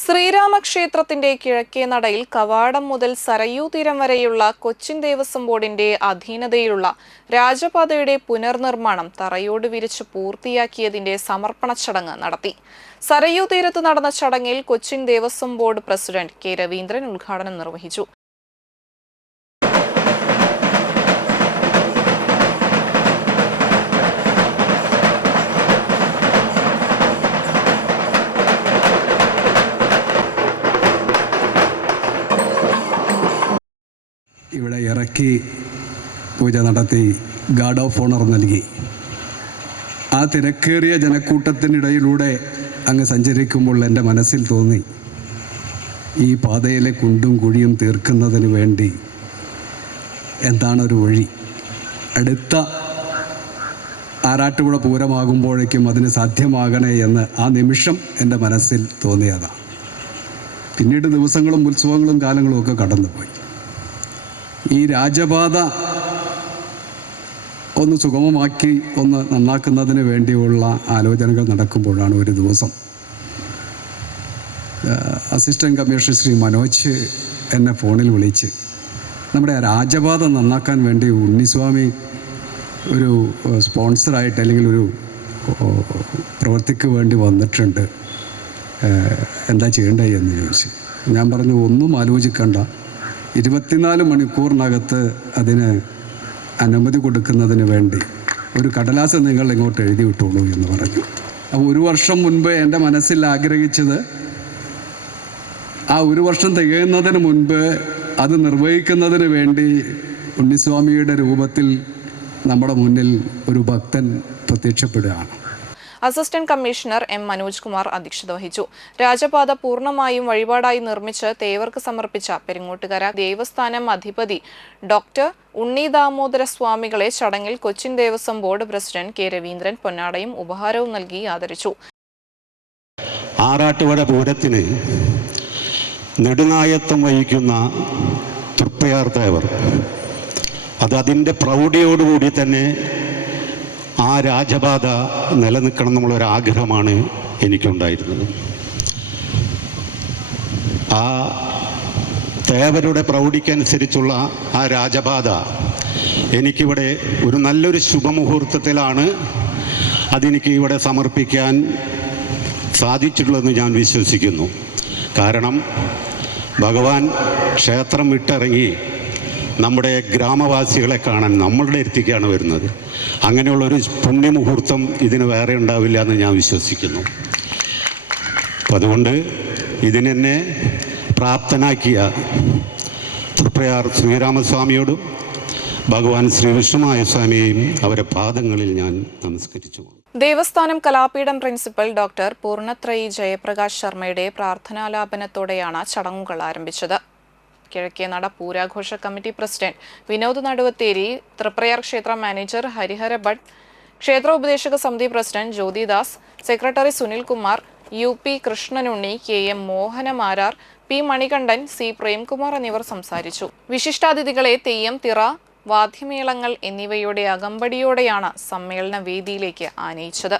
ശ്രീരാമക്ഷേത്രത്തിന്റെ കിഴക്കേ നടയിൽ കവാടം മുതൽ സരയൂ തീരം വരെയുള്ള കൊച്ചിൻ ദേവസ്വം ബോർഡിന്റെ അധീനതയിലുള്ള രാജപാതയുടെ പുനർനിർമ്മാണം തറയോട് വിരിച്ച് പൂർത്തിയാക്കിയതിന്റെ സമർപ്പണ ചടങ്ങ് നടത്തി. സരയൂ തീരത്ത് നടന്ന ചടങ്ങിൽ Cochin Devaswom board president K Raveendran ഉദ്ഘാടനം നിർവഹിച്ചു. ഇവിടെ ഇറക്കി പൂജ നടത്തി ഗാർഡ് ഓഫ് ഓണർ നൽകി. ആ തിരക്കേറിയ ജനക്കൂട്ടത്തിനിടയിലൂടെ അങ്ങ് സഞ്ചരിക്കുമ്പോൾ എൻ്റെ മനസ്സിൽ തോന്നി, ഈ പാതയിലെ കുണ്ടും കുഴിയും തീർക്കുന്നതിന് വേണ്ടി എന്താണൊരു വഴി. അടുത്ത ആറാട്ടുപുഴ പൂരമാകുമ്പോഴേക്കും അതിന് സാധ്യമാകണേ എന്ന് ആ നിമിഷം എൻ്റെ മനസ്സിൽ തോന്നിയതാണ്. പിന്നീട് ദിവസങ്ങളും ഉത്സവങ്ങളും കാലങ്ങളും ഒക്കെ കടന്നുപോയി. ഈ രാജപാത ഒന്ന് സുഗമമാക്കി ഒന്ന് നന്നാക്കുന്നതിന് വേണ്ടിയുള്ള ആലോചനകൾ നടക്കുമ്പോഴാണ് ഒരു ദിവസം അസിസ്റ്റന്റ് കമ്മീഷണർ ശ്രീ മനോജ് എന്നെ ഫോണിൽ വിളിച്ച് നമ്മുടെ രാജപാത നന്നാക്കാൻ വേണ്ടി ഉണ്ണിസ്വാമി ഒരു സ്പോൺസറായിട്ട് അല്ലെങ്കിൽ ഒരു പ്രവൃത്തിക്ക് വേണ്ടി വന്നിട്ടുണ്ട്, എന്താ ചെയ്യേണ്ടത് എന്ന് ചോദിച്ചു. ഞാൻ പറഞ്ഞു, ഒന്നും ആലോചിക്കണ്ട, 24 മണിക്കൂറിനകത്ത് അതിന് അനുമതി കൊടുക്കുന്നതിന് വേണ്ടി ഒരു കടലാസ് നിങ്ങൾ ഇങ്ങോട്ട് എഴുതി വിട്ടോളൂ എന്ന് പറഞ്ഞു. അപ്പോൾ 1 വർഷം മുൻപ് എൻ്റെ മനസ്സിൽ ആഗ്രഹിച്ചത്, ആ 1 വർഷം തികയുന്നതിന് മുൻപ് അത് നിർവഹിക്കുന്നതിന് വേണ്ടി ഉണ്ണിസ്വാമിയുടെ രൂപത്തിൽ നമ്മുടെ മുന്നിൽ ഒരു ഭക്തൻ പ്രത്യക്ഷപ്പെടുകയാണ്. Assistant commissioner M Manoj Kumar അധ്യക്ഷത വഹിച്ചു. രാജപാത പൂർണ്ണമായും വഴിപാടായി നിർമ്മിച്ച് തേവർക്ക് സമർപ്പിച്ച പെരിങ്ങോട്ടുകര ദേവസ്ഥാനം അധിപതി ഡോക്ടർ ഉണ്ണി ദാമോദര സ്വാമികളെ ചടങ്ങിൽ Cochin Devaswom board president K Raveendran പൊന്നാടയും ഉപഹാരവും നൽകി ആദരിച്ചു. ആറാട്ടുപുഴ പൂരത്തിന് നെടുനായത്വം വഹിക്കുന്ന തൃപ്പയാർ തേവർ, അതിൻ്റെ പ്രൗഢിയോടുകൂടി തന്നെ ആ രാജപാത നിലനിൽക്കണം എന്നുള്ളൊരാഗ്രഹമാണ് എനിക്കുണ്ടായിരുന്നത്. ആ തേവരുടെ പ്രൗഢിക്കനുസരിച്ചുള്ള ആ രാജപാത എനിക്കിവിടെ ഒരു നല്ലൊരു ശുഭമുഹൂർത്തത്തിലാണ് അതെനിക്ക് ഇവിടെ സമർപ്പിക്കാൻ സാധിച്ചിട്ടുള്ളതെന്ന് ഞാൻ വിശ്വസിക്കുന്നു. കാരണം ഭഗവാൻ ക്ഷേത്രം വിട്ടിറങ്ങി നമ്മുടെ ഗ്രാമവാസികളെ കാണാൻ നമ്മളുടെ അടുത്തേക്കാണ് വരുന്നത്. അങ്ങനെയുള്ളൊരു പുണ്യമുഹൂർത്തം ഇതിന് വേറെ ഉണ്ടാവില്ല എന്ന് ഞാൻ വിശ്വസിക്കുന്നു. അപ്പം അതുകൊണ്ട് ഇതിനെന്നെ പ്രാപ്തനാക്കിയ തൃപ്രയാർ ശ്രീരാമസ്വാമിയോടും ഭഗവാൻ ശ്രീ വിഷ്ണുമായ സ്വാമിയെയും അവരെ പാദങ്ങളിൽ ഞാൻ നമസ്കരിച്ചു. ദേവസ്ഥാനം കലാപീഠം പ്രിൻസിപ്പൽ ഡോക്ടർ പൂർണ്ണത്രയി ജയപ്രകാശ് ശർമ്മയുടെ പ്രാർത്ഥനാലാപനത്തോടെയാണ് ചടങ്ങുകൾ ആരംഭിച്ചത്. കിഴക്കേ നട പൂരാഘോഷ കമ്മിറ്റി പ്രസിഡന്റ് വിനോദ് നടുവത്തേരി, തൃപ്രയാർ ക്ഷേത്ര മാനേജർ ഹരിഹര ഭട്ട്, ക്ഷേത്ര ഉപദേശക സമിതി president Jyothidas, secretary Sunilkumar, UP Krishnanunni, KM മോഹനമാരാർ, P Manikandan, C Premkumar എന്നിവർ സംസാരിച്ചു. വിശിഷ്ടാതിഥികളെ തെയ്യം, തിറ, വാദ്യമേളങ്ങൾ എന്നിവയുടെ അകമ്പടിയോടെയാണ് സമ്മേളന വേദിയിലേക്ക് ആനയിച്ചത്.